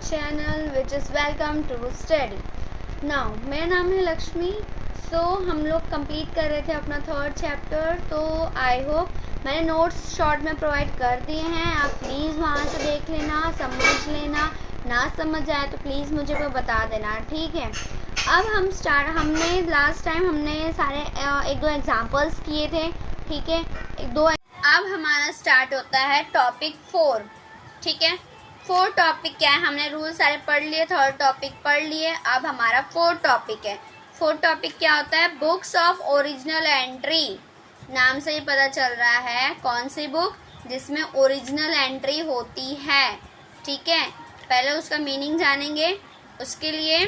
channel which is welcome to study. Now मेरा नाम है लक्ष्मी. So हम लोग कंप्लीट कर रहे थे अपना थर्ड चैप्टर. तो आई होप मैंने नोट्स शॉर्ट में प्रोवाइड कर दिए हैं. आप प्लीज़ वहाँ से देख लेना, समझ लेना. ना समझ आए तो प्लीज़ मुझे को बता देना, ठीक है. अब हमने लास्ट टाइम हमने सारे एक दो एग्जाम्पल्स किए थे, ठीक है. अब हमारा स्टार्ट होता है टॉपिक 4, ठीक है. 4 टॉपिक क्या है, हमने रूल सारे पढ़ लिए, थर्ड टॉपिक पढ़ लिए. अब हमारा 4 टॉपिक है. 4 टॉपिक क्या होता है, बुक्स ऑफ ओरिजिनल एंट्री. नाम से ही पता चल रहा है कौन सी बुक जिसमें ओरिजिनल एंट्री होती है, ठीक है. पहले उसका मीनिंग जानेंगे. उसके लिए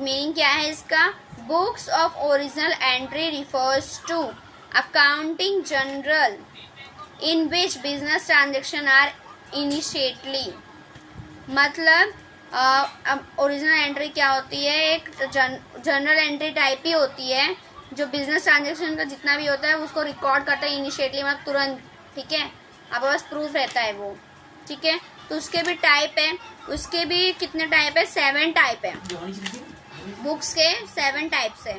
मीनिंग क्या है इसका, books of original entry refers to accounting journal in which business transaction are initially. मतलब ओरिजिनल एंट्री क्या होती है, एक जनरल एंट्री टाइप ही होती है जो बिजनेस ट्रांजेक्शन का जितना भी होता है उसको रिकॉर्ड करता है इनिशिएटली, मतलब तुरंत, ठीक है. आपके पास प्रूफ रहता है वो, ठीक है. तो उसके भी टाइप है, उसके भी कितने टाइप है, 7 टाइप है. बुक्स के 7 टाइप्स है.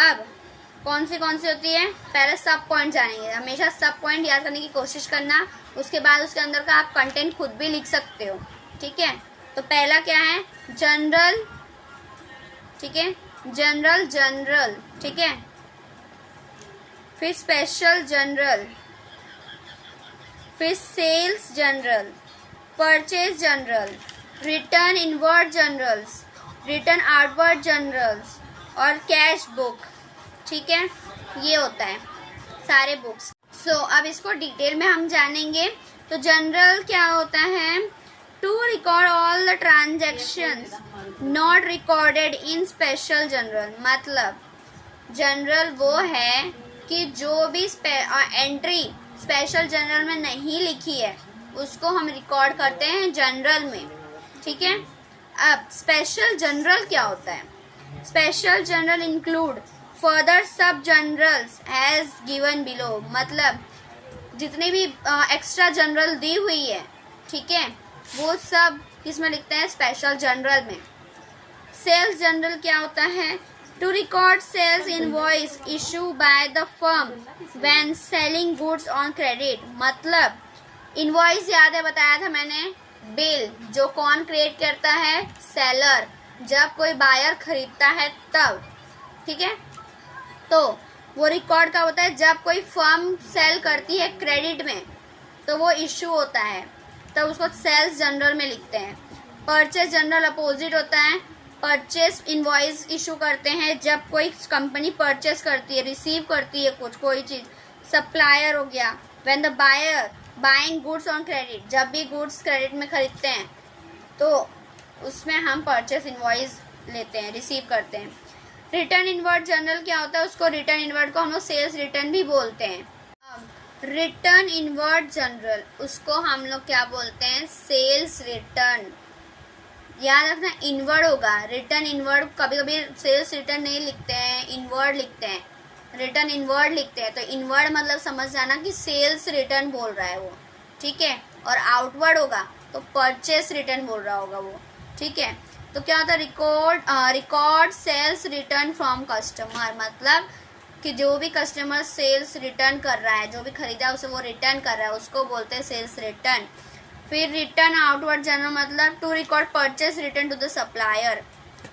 अब कौन सी होती है, पहले सब पॉइंट जानेंगे. हमेशा सब पॉइंट याद करने की कोशिश करना. उसके बाद उसके अंदर का आप कंटेंट खुद भी लिख सकते हो, ठीक है. तो पहला क्या है, जनरल, ठीक है. जनरल, ठीक है. फिर स्पेशल जनरल, फिर sales journal, purchase journal, return inward journals, return outward journals और कैश बुक, ठीक है. ये होता है सारे बुक्स. अब इसको डिटेल में हम जानेंगे. तो जनरल क्या होता है, to record all the transactions not recorded in special journal. मतलब जनरल वो है कि जो भी एंट्री स्पेशल जनरल में नहीं लिखी है उसको हम रिकॉर्ड करते हैं जनरल में, ठीक है. अब स्पेशल जनरल क्या होता है, स्पेशल जनरल इंक्लूड फर्दर सब जनरल्स एज गिवन बिलो. मतलब जितने भी एक्स्ट्रा जनरल दी हुई है, ठीक है, वो सब किसमें लिखते हैं, स्पेशल जनरल में. सेल्स जनरल क्या होता है, to record sales invoice issue by the firm when selling goods on credit. मतलब इनवॉइस याद है, बताया था मैंने, बिल जो कौन क्रिएट करता है, सेलर, जब कोई बायर खरीदता है तब, ठीक है. तो वो रिकॉर्ड का होता है जब कोई फर्म सेल करती है क्रेडिट में तो वो इशू होता है, तब उसको सेल्स जनरल में लिखते हैं. परचेज जनरल अपोजिट होता है, परचेज इनवॉइस इशू करते हैं जब कोई कंपनी परचेज करती है, रिसीव करती है कोई चीज. सप्लायर हो गया, when the buyer buying goods on credit, जब भी गुड्स क्रेडिट में खरीदते हैं तो उसमें हम परचेज इनवॉइस लेते हैं, रिसीव करते हैं. रिटर्न इनवर्ड जनरल क्या होता है, उसको रिटर्न इनवर्ड को हम लोग सेल्स रिटर्न भी बोलते हैं. अब रिटर्न इनवर्ड जनरल उसको हम लोग क्या बोलते हैं, सेल्स रिटर्न. याद रखना इनवर्ड होगा, रिटर्न इनवर्ड. कभी कभी सेल्स रिटर्न नहीं लिखते हैं, इनवर्ड लिखते हैं, रिटर्न इनवर्ड लिखते हैं. तो इनवर्ड मतलब समझ जाना कि सेल्स रिटर्न बोल रहा है वो, ठीक है. और आउटवर्ड होगा तो परचेस रिटर्न बोल रहा होगा वो, ठीक है. तो क्या होता है, record sales return from customer. मतलब कि जो भी कस्टमर सेल्स रिटर्न कर रहा है, जो भी खरीदा है उसे वो रिटर्न कर रहा है, उसको बोलते हैं सेल्स रिटर्न. फिर रिटर्न आउटवर्ड जनरल मतलब to record purchase return to the supplier,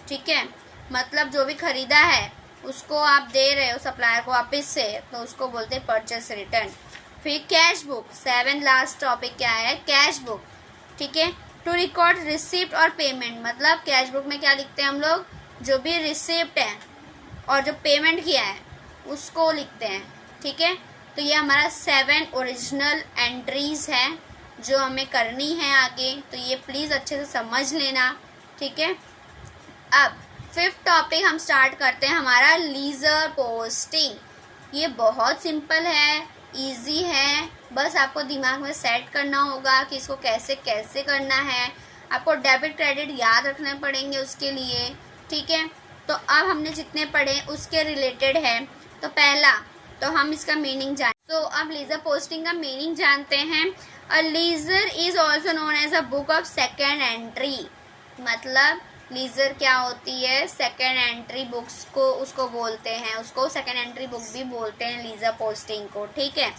ठीक है. मतलब जो भी खरीदा है उसको आप दे रहे हो सप्लायर को वापस से, तो उसको बोलते हैं परचेस रिटर्न. फिर कैश बुक, 7 लास्ट टॉपिक क्या है, कैश बुक, ठीक है. टू रिकॉर्ड रिसिप्ट और पेमेंट. मतलब कैश बुक में क्या लिखते हैं हम लोग, जो भी रिसिप्ट है और जो पेमेंट किया है उसको लिखते हैं, ठीक है. तो ये हमारा 7 ओरिजिनल एंट्रीज है जो हमें करनी है आगे. तो ये प्लीज़ अच्छे से समझ लेना, ठीक है. अब 5th टॉपिक हम स्टार्ट करते हैं, हमारा लीजर पोस्टिंग. ये बहुत सिंपल है, इजी है, बस आपको दिमाग में सेट करना होगा कि इसको कैसे कैसे करना है. आपको डेबिट क्रेडिट याद रखने पड़ेंगे उसके लिए, ठीक है. तो अब हमने जितने पढ़े उसके रिलेटेड है. तो पहला तो हम इसका मीनिंग जाने. सो अब लीजर पोस्टिंग का मीनिंग जानते हैं। A ledger is also known as a book of second entry. मतलब लीजर क्या होती है, सेकेंड एंट्री बुक्स को उसको बोलते हैं, उसको सेकेंड एंट्री बुक भी बोलते हैं लीजर पोस्टिंग को, ठीक है।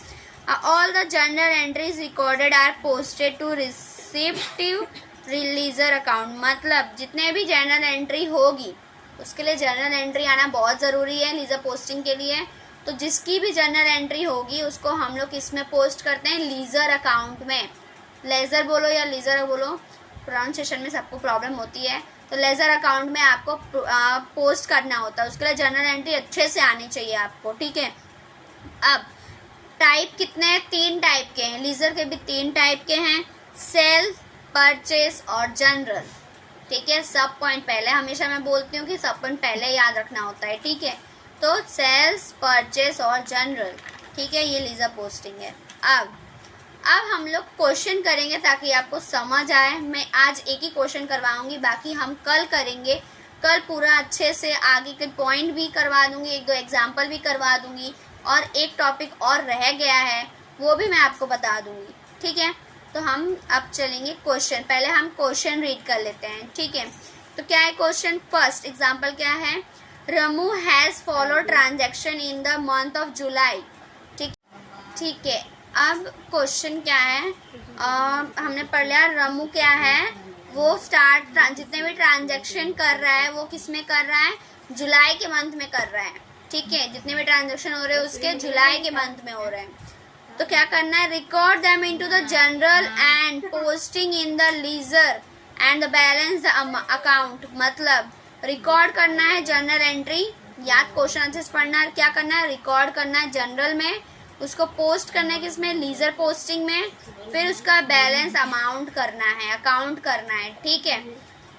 All the journal entries recorded are posted to respective ledger account. मतलब जितने भी जर्नल एंट्री होगी उसके लिए जर्नल एंट्री आना बहुत ज़रूरी है लीजर पोस्टिंग के लिए। तो जिसकी भी जर्नल एंट्री होगी उसको हम लोग किस में पोस्ट करते हैं, लीजर अकाउंट में। लेजर बोलो या लीजर बोलो, प्रोनाउंसिएशन में सबको प्रॉब्लम होती है। तो लेजर अकाउंट में आपको पोस्ट करना होता है, उसके लिए जर्नल एंट्री अच्छे से आनी चाहिए आपको, ठीक है। अब टाइप कितने हैं, 3 टाइप के हैं। लीजर के भी 3 टाइप के हैं, सेल, परचेस और जनरल, ठीक है। सब पॉइंट पहले, हमेशा मैं बोलती हूँ कि सब पॉइंट पहले याद रखना होता है, ठीक है। तो सेल्स, परचेस और जनरल, ठीक है, ये लीजर पोस्टिंग है। अब हम लोग क्वेश्चन करेंगे ताकि आपको समझ आए। मैं आज एक ही क्वेश्चन करवाऊंगी, बाकी हम कल करेंगे। कल पूरा अच्छे से आगे के पॉइंट भी करवा दूंगी, 1-2 एग्जाम्पल भी करवा दूंगी, और एक टॉपिक और रह गया है वो भी मैं आपको बता दूंगी, ठीक है। तो हम अब चलेंगे क्वेश्चन। पहले हम क्वेश्चन रीड कर लेते हैं, ठीक है। तो क्या है क्वेश्चन, फर्स्ट एग्जाम्पल क्या है, Ramu has follow transaction in the month of July, ठीक है। अब क्वेश्चन क्या है, हमने पढ़ लिया रमू क्या है, वो जितने भी ट्रांजेक्शन कर रहा है वो किस में कर रहा है, जुलाई के मंथ में कर रहा है, ठीक है। जितने भी ट्रांजेक्शन हो रहे हैं उसके जुलाई के मंथ में हो रहे हैं। तो क्या करना है, record them into the journal and posting in the ledger and the balance account. मतलब रिकॉर्ड करना है जनरल एंट्री, याद क्वेश्चन अच्छे से पढ़ना है। क्या करना है, रिकॉर्ड करना है जनरल में, उसको पोस्ट करना है किसमें, लीजर पोस्टिंग में, फिर उसका बैलेंस अमाउंट करना है, अकाउंट करना है, ठीक है।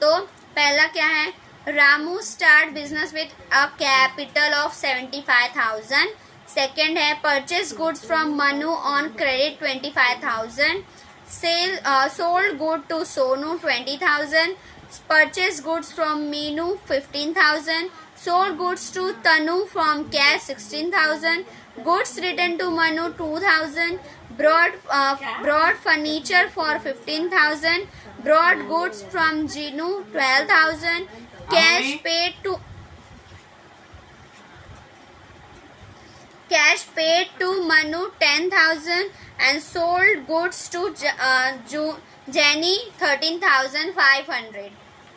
तो पहला क्या है, Ramu start business with a capital of 75,000। Second है purchase goods from Manu on credit 25,000। Sale sold good to Sonu 20,000। Purchase goods from Meenu 15,000. Sold goods to Tanu from cash 16,000. Goods returned to Manu 2,000. Brought furniture for 15,000. Brought goods from Jinu 12,000. Cash paid to Manu 10,000 and sold goods to Jenny 13,500,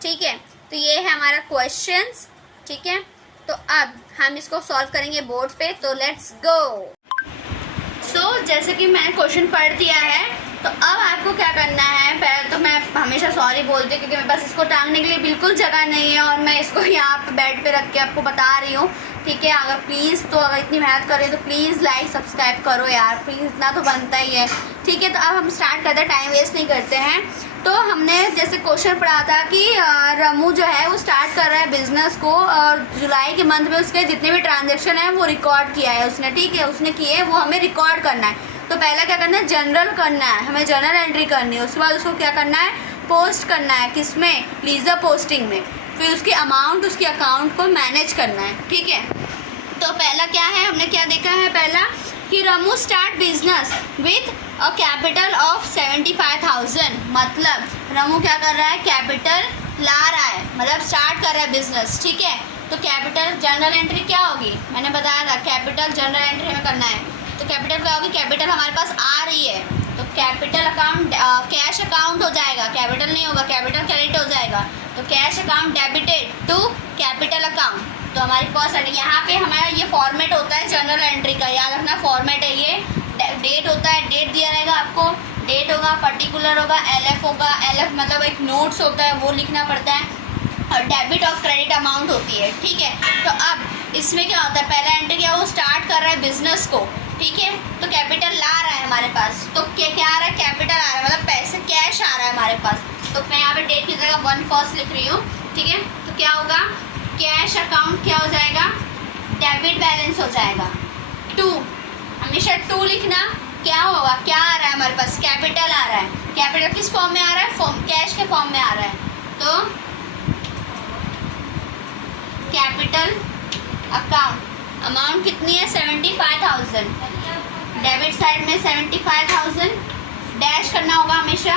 ठीक है। तो ये है हमारा questions, ठीक है। तो अब हम इसको सॉल्व करेंगे बोर्ड पे, तो लेट्स गो। जैसे कि मैंने क्वेश्चन पढ़ दिया है, तो अब आपको क्या करना है, पहले तो मैं हमेशा सॉरी बोलती हूँ क्योंकि मेरे पास इसको टांगने के लिए बिल्कुल जगह नहीं है और मैं इसको यहाँ पे बेड पे रख के आपको बता रही हूँ, ठीक है। अगर प्लीज़ तो अगर इतनी मेहनत करें तो प्लीज़ लाइक सब्सक्राइब करो यार, प्लीज़, इतना तो बनता ही है, ठीक है। तो अब हम स्टार्ट करते हैं, टाइम वेस्ट नहीं करते हैं। तो हमने जैसे क्वेश्चन पढ़ा था कि रमू जो है वो स्टार्ट कर रहा है बिजनेस को, और जुलाई के मंथ में उसके जितने भी ट्रांजेक्शन है वो रिकॉर्ड किया है उसने, ठीक है, उसने किए, वो हमें रिकॉर्ड करना है। तो पहला क्या करना है, जनरल करना है, हमें जनरल एंट्री करनी है। उसके बाद उसको क्या करना है, पोस्ट करना है, किसमें, लीजर पोस्टिंग में। फिर उसकी अमाउंट, उसके अकाउंट को मैनेज करना है, ठीक है। तो पहला क्या है, हमने क्या देखा है, पहला कि Ramu start business with a capital of 75,000। मतलब रमू क्या कर रहा है, कैपिटल ला रहा है, मतलब स्टार्ट कर रहा है बिजनेस, ठीक है। तो कैपिटल जनरल एंट्री क्या होगी, मैंने बताया था कैपिटल जनरल एंट्री हमें करना है। तो कैपिटल क्या होगी, कैपिटल हमारे पास आ रही है तो कैपिटल अकाउंट कैश अकाउंट हो जाएगा, कैपिटल नहीं होगा, कैपिटल क्रेडिट हो जाएगा। तो cash account debited to capital account. तो हमारी फर्स्ट एंट्री, यहाँ पे हमारा ये फॉर्मेट होता है जनरल एंट्री का, याद रखना फॉर्मेट है ये। डेट होता है, डेट दिया रहेगा आपको, डेट होगा, पर्टिकुलर होगा, एलएफ होगा, एलएफ मतलब एक नोट्स होता है वो लिखना पड़ता है, और डेबिट और क्रेडिट अमाउंट होती है, ठीक है। तो अब इसमें क्या होता है, पहला एंट्री क्या, वो स्टार्ट कर रहा है बिजनेस को, ठीक है। तो कैपिटल ला रहा है हमारे पास, तो क्या आ रहा है, कैपिटल आ रहा है, मतलब पैसे कैश आ रहा है हमारे पास। तो मैं यहाँ पे डेट की जगह 1 फर्स्ट लिख रही हूँ, ठीक है। तो क्या होगा, कैश अकाउंट क्या हो जाएगा, डेबिट बैलेंस हो जाएगा। 2 हमेशा 2 लिखना, क्या होगा, क्या आ रहा है हमारे पास, कैपिटल आ रहा है। कैपिटल किस फॉर्म में आ रहा है, कैश के फॉर्म में आ रहा है। तो कैपिटल अकाउंट, अमाउंट कितनी है, 75,000। डेबिट साइड में 75,000 डैश करना होगा हमेशा,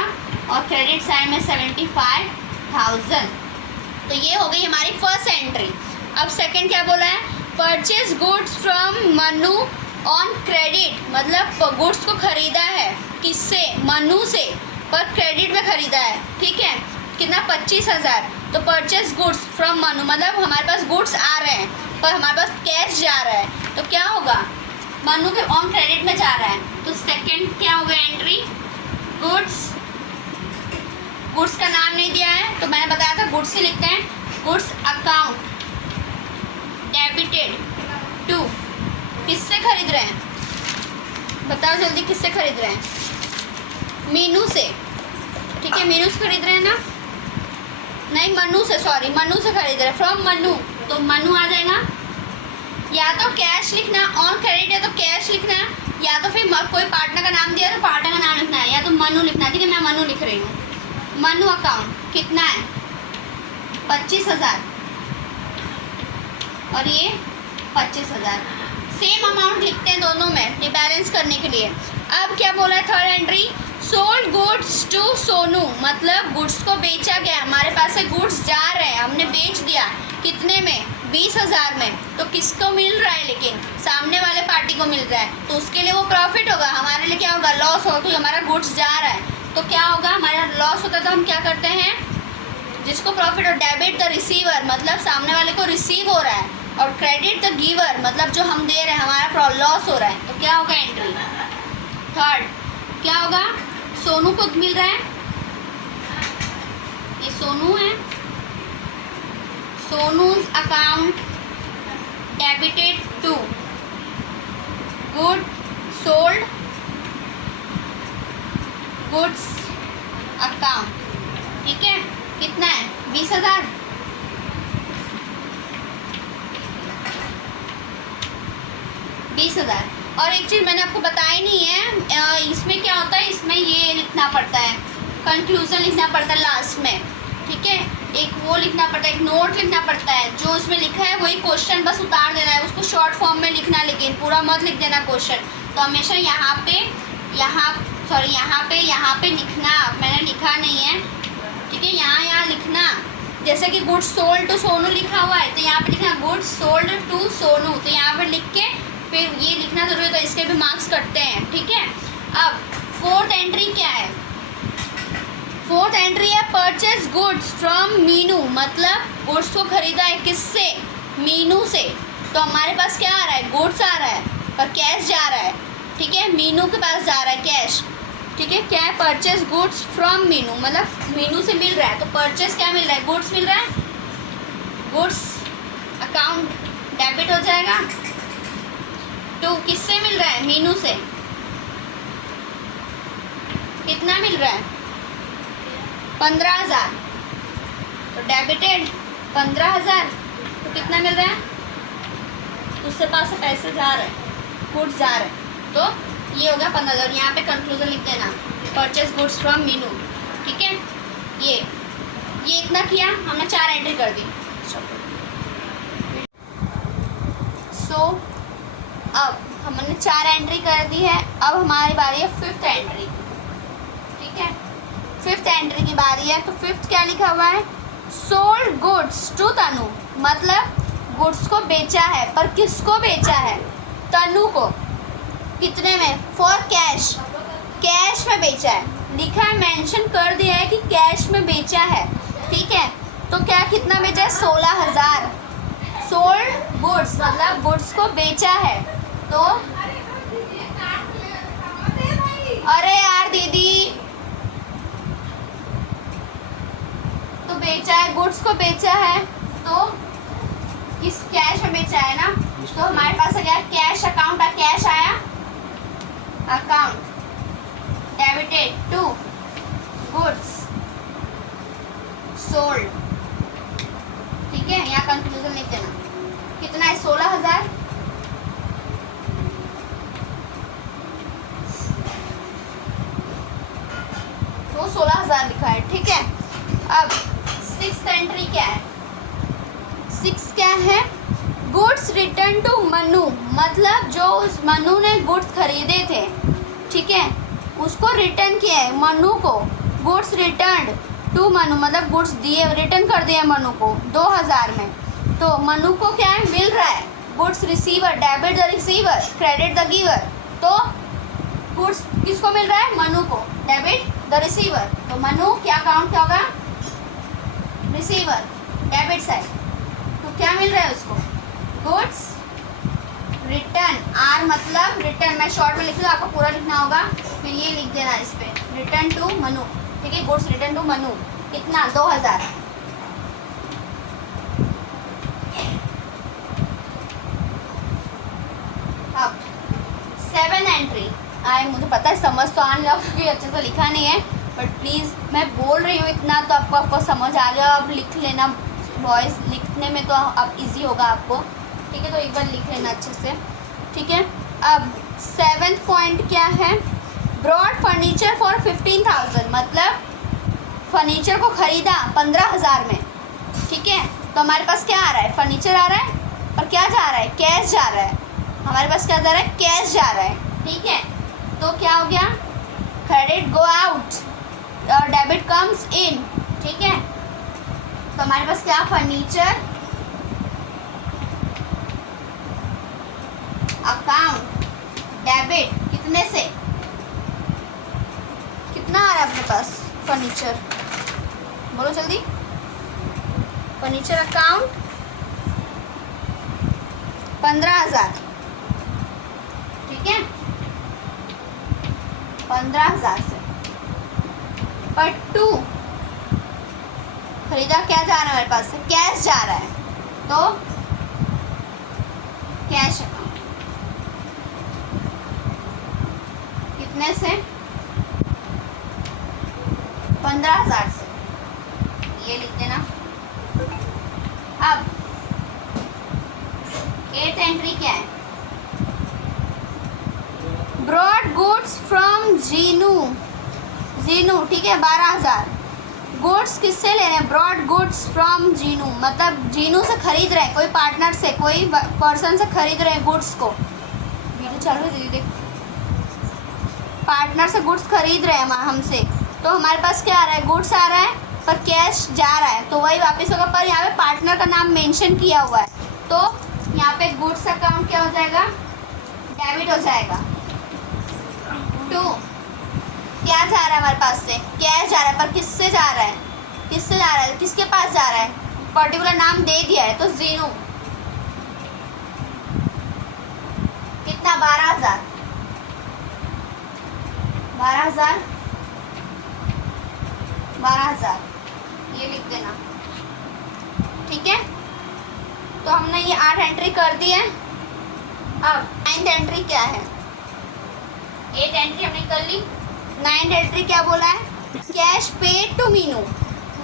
और क्रेडिट साइड में 75,000। तो ये हो गई हमारी फर्स्ट एंट्री। अब सेकंड क्या बोला है, purchase goods from Manu on credit, मतलब गुड्स को खरीदा है किससे, मनु से, पर क्रेडिट में खरीदा है। ठीक है, कितना, 25,000। तो परचेज गुड्स फ्रॉम मनु मतलब हमारे पास गुड्स आ रहे हैं पर हमारे पास कैश जा रहा है, तो क्या होगा, मनु के ऑन क्रेडिट में जा रहा है। तो सेकंड क्या होगा एंट्री, गुड्स, गुड्स का नाम नहीं दिया है तो मैंने बताया था गुड्स ही लिखते हैं, गुड्स अकाउंट डेबिटेड टू, किससे खरीद रहे हैं, बताओ जल्दी, किससे खरीद रहे हैं, मीनू से। ठीक है, मीनू से खरीद रहे हैं ना, नहीं मनु से, सॉरी मनु से खरीद रहे हैं, फ्रॉम मनु, तो मनु आ जाएगा। या तो कैश लिखना, ऑन क्रेडिट है तो कैश लिखना है, या तो फिर कोई पार्टनर का नाम दिया तो पार्टनर का नाम लिखना है, या तो मनु लिखना है। ठीक है, मैं मनु लिख रही हूँ। मनु अकाउंट कितना है, 25,000, और ये 25,000, सेम अमाउंट लिखते हैं दोनों में रिबैलेंस करने के लिए। अब क्या बोला है third entry, sold goods to Sonu, मतलब गुड्स को बेचा गया, हमारे पास से गुड्स जा रहे हैं, हमने बेच दिया, कितने में, 20,000 में। तो किसको मिल रहा है, लेकिन सामने वाले पार्टी को मिल रहा है, तो उसके लिए वो प्रॉफिट होगा, हमारे लिए क्या होगा, लॉस होगा, क्योंकि हमारा गुड्स जा रहा है। तो क्या होगा, हमारा लॉस होता है तो हम क्या करते हैं, जिसको प्रॉफिट और डेबिट द रिसीवर, मतलब सामने वाले को रिसीव हो रहा है, और क्रेडिट द गिवर, मतलब जो हम दे रहे हैं हमारा लॉस हो रहा है। तो क्या होगा एंट्री थर्ड, क्या होगा, सोनू को मिल रहा है, ये सोनू है, Sonu's account debited to good sold goods account. ठीक है, कितना है, 20,000। और एक चीज़ मैंने आपको बताई नहीं है, इसमें क्या होता है, इसमें ये लिखना पड़ता है, कंक्लूजन लिखना पड़ता है लास्ट में। ठीक है, एक वो लिखना पड़ता है, एक नोट लिखना पड़ता है, जो उसमें लिखा है वही क्वेश्चन बस उतार देना है, उसको शॉर्ट फॉर्म में लिखना, लेकिन पूरा मत लिख देना क्वेश्चन। तो हमेशा यहाँ पे लिखना, मैंने लिखा नहीं है। ठीक है, यहाँ लिखना, जैसे कि गुड्स सोल्ड टू सोनू लिखा हुआ है, तो यहाँ पे लिखना गुड्स सोल्ड टू सोनू, तो यहाँ पर लिख के फिर ये लिखना जरूरी है, तो इसके भी मार्क्स कटते हैं। ठीक है, अब फोर्थ एंट्री क्या है, फोर्थ एंट्री है परचेज गुड्स फ्रॉम मीनू, मतलब गुड्स को खरीदा है किससे, मीनू से। तो हमारे पास क्या आ रहा है, गुड्स आ रहा है पर कैश जा रहा है। ठीक है, मीनू के पास जा रहा है कैश। ठीक है, क्या है, परचेज गुड्स फ्रॉम मीनू, मतलब मीनू से मिल रहा है, तो परचेज क्या मिल रहा है, गुड्स मिल रहा है, गुड्स अकाउंट डेबिट हो जाएगा टू, किससे मिल रहा है, मीनू से, कितना मिल रहा है, 15,000, तो डेबिटेड 15,000, तो कितना मिल रहा है, उससे पास से पैसे जा रहे हैं, गुड्स जा रहे हैं, तो ये हो गया 15,000। यहाँ पे कंक्लूजन लिख देना, परचेज गुड्स फ्रॉम मीनू। ठीक है, ये इतना किया हमने, 4 एंट्री कर दी। सो अब हमने 4 एंट्री कर दी है, अब हमारी बारी है फिफ्थ एंट्री। ठीक है, फिफ्थ एंट्री की बारी है, तो फिफ्थ क्या लिखा हुआ है, सोल्ड गुड्स टू तनु, मतलब गुड्स को बेचा है, पर किसको बेचा है, तनु को, कितने में, फॉर कैश, कैश में बेचा है, लिखा है, मेंशन कर दिया है कि कैश में बेचा है। ठीक है, तो क्या कितना बेचा है, 16,000, सोल्ड गुड्स मतलब गुड्स को बेचा है, तो अरे यार दीदी, तो बेचा है, गुड्स को बेचा है, तो किस, कैश में बेचा है ना, तो हमारे पास आ गया कैश अकाउंट, कैश आया, account debited to goods sold. ठीक है, यहाँ कंक्लूजन लिख देना, कितना है, 16,000, तो 16,000 लिखा है। ठीक है, अब सिक्स्थ एंट्री क्या है, सिक्स क्या है, गुड्स रिटर्न टू मनु, मतलब जो उस मनु ने गुड्स खरीदे थे, ठीक है, उसको रिटर्न किया है मनु को। गुड्स रिटर्न टू मनु मतलब गुड्स दिए, रिटर्न कर दिए मनु को 2000 में। तो मनु को क्या है, मिल रहा है goods receiver, debit the receiver, credit the giver. तो गुड्स किसको मिल रहा है, मनु को, डेबिट द रिसीवर। तो मनु क्या अकाउंट क्या होगा, रिसीवर, डेबिट साइड। तो क्या मिल रहा है उसको, गुड्स रिटर्न, आर मतलब रिटर्न, मैं शॉर्ट में लिख लूँ, आपको पूरा लिखना होगा, फिर ये लिख देना इस पे, रिटर्न टू मनु, ठीक है, गुड्स रिटर्न टू मनु, कितना 2000। अब 7 एंट्री आए, मुझे पता है समझ तो आने लगा क्योंकि अच्छे से लिखा नहीं है, बट प्लीज़ मैं बोल रही हूँ इतना तो आपको समझ आ गया। अब लिख लेना, वॉइस लिखने में तो अब इजी होगा आपको, ठीक है, तो एक बार लिख लेना अच्छे से, ठीक है। अब 7th पॉइंट क्या है, ब्रॉड फर्नीचर फॉर 15,000, मतलब फर्नीचर को ख़रीदा 15,000 में, ठीक है। तो हमारे पास क्या आ रहा है, फर्नीचर आ रहा है, और क्या जा रहा है, कैश जा रहा है, हमारे पास क्या जा रहा है, कैश जा रहा है, ठीक है। तो क्या हो गया, क्रेडिट गो आउट और डेबिट कम्स इन, ठीक है। तो हमारे पास क्या, फर्नीचर अकाउंट डेबिट, कितने से, कितना आ रहा है अपने पास फर्नीचर, बोलो जल्दी, फर्नीचर अकाउंट 15,000, ठीक है, 15,000 से। पर 2 खरीदा, क्या जा रहा है हमारे पास से, कैश जा रहा है, तो कैश अकाउंट कितने से, 15,000 से, ये लिख देना। अब 8th एंट्री क्या है, brought goods from Jeenu, Jeenu, ठीक है, 12,000। गुड्स किससे ले रहे हैं, ब्रॉड गुड्स फ्रॉम जीनू, मतलब जीनू से खरीद रहे हैं, कोई पार्टनर से, कोई पर्सन से खरीद रहे हैं गुड्स को। वीडियो चालू है दीदी, देख, पार्टनर से गुड्स खरीद रहे हैं हमसे। तो हमारे पास क्या आ रहा है, गुड्स आ रहा है, पर कैश जा रहा है, तो वही वापस होगा, पर यहाँ पे पार्टनर का नाम मेंशन किया हुआ है, तो यहाँ पे गुड्स अकाउंट क्या हो जाएगा, डेबिट हो जाएगा। 2 क्या जा रहा है हमारे पास से, कैश जा रहा है, पर किससे जा रहा है, किससे जा रहा है, किसके पास जा रहा है, पर्टिकुलर नाम दे दिया है, तो जीनू, कितना, 12,000, 12,000, 12,000, ये लिख देना, ठीक है। तो हमने ये 8 एंट्री कर दी है। अब 9th एंट्री क्या है, 8 एंट्री हमने कर ली, 9th एंट्री क्या बोला है, कैश पेड टू मीनू,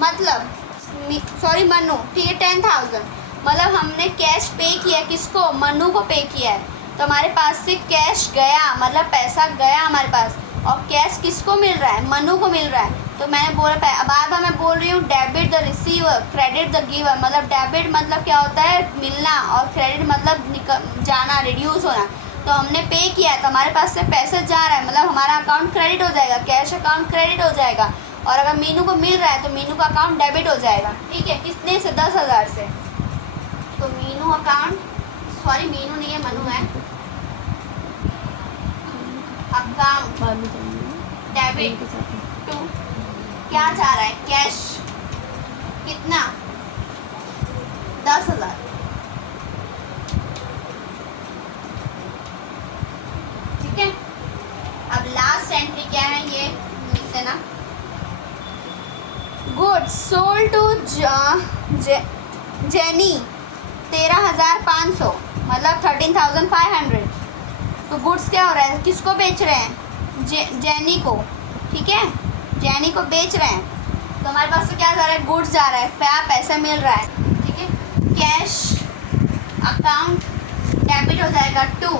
मतलब सॉरी मनु, ठीक है, 10,000, मतलब हमने कैश पे किया, किसको, मनु को पे किया है। तो हमारे पास से कैश गया, मतलब पैसा गया हमारे पास, और कैश किसको मिल रहा है, मनु को मिल रहा है। तो मैंने बोला, बार बार मैं बोल रही हूँ, debit the receiver, credit the giver, मतलब डेबिट मतलब क्या होता है, मिलना, और क्रेडिट मतलब जाना, रिड्यूस होना। तो हमने पे किया है, तो हमारे पास से पैसा जा रहा है, मतलब हमारा अकाउंट क्रेडिट हो जाएगा, कैश अकाउंट क्रेडिट हो जाएगा, और अगर मीनू को मिल रहा है तो मीनू का अकाउंट डेबिट हो जाएगा, ठीक है, कितने से, 10,000 से। तो मीनू अकाउंट, सॉरी मीनू नहीं है, मनु है, अकाउंट डेबिट टू, क्या जा रहा है, कैश, कितना, 10,000, ठीक है। अब लास्ट एंट्री क्या है, ये लिख देना, गुड्स सोल्ड टू जेनी 13,500, मतलब 13,500। तो गुड्स क्या हो रहा है, किसको बेच रहे हैं, जेनी को, ठीक है, जेनी को बेच रहे हैं। तो हमारे पास तो क्या जा रहा है, गुड्स जा रहा है, पैसा मिल रहा है, ठीक है, कैश अकाउंट डेबिट हो जाएगा 2,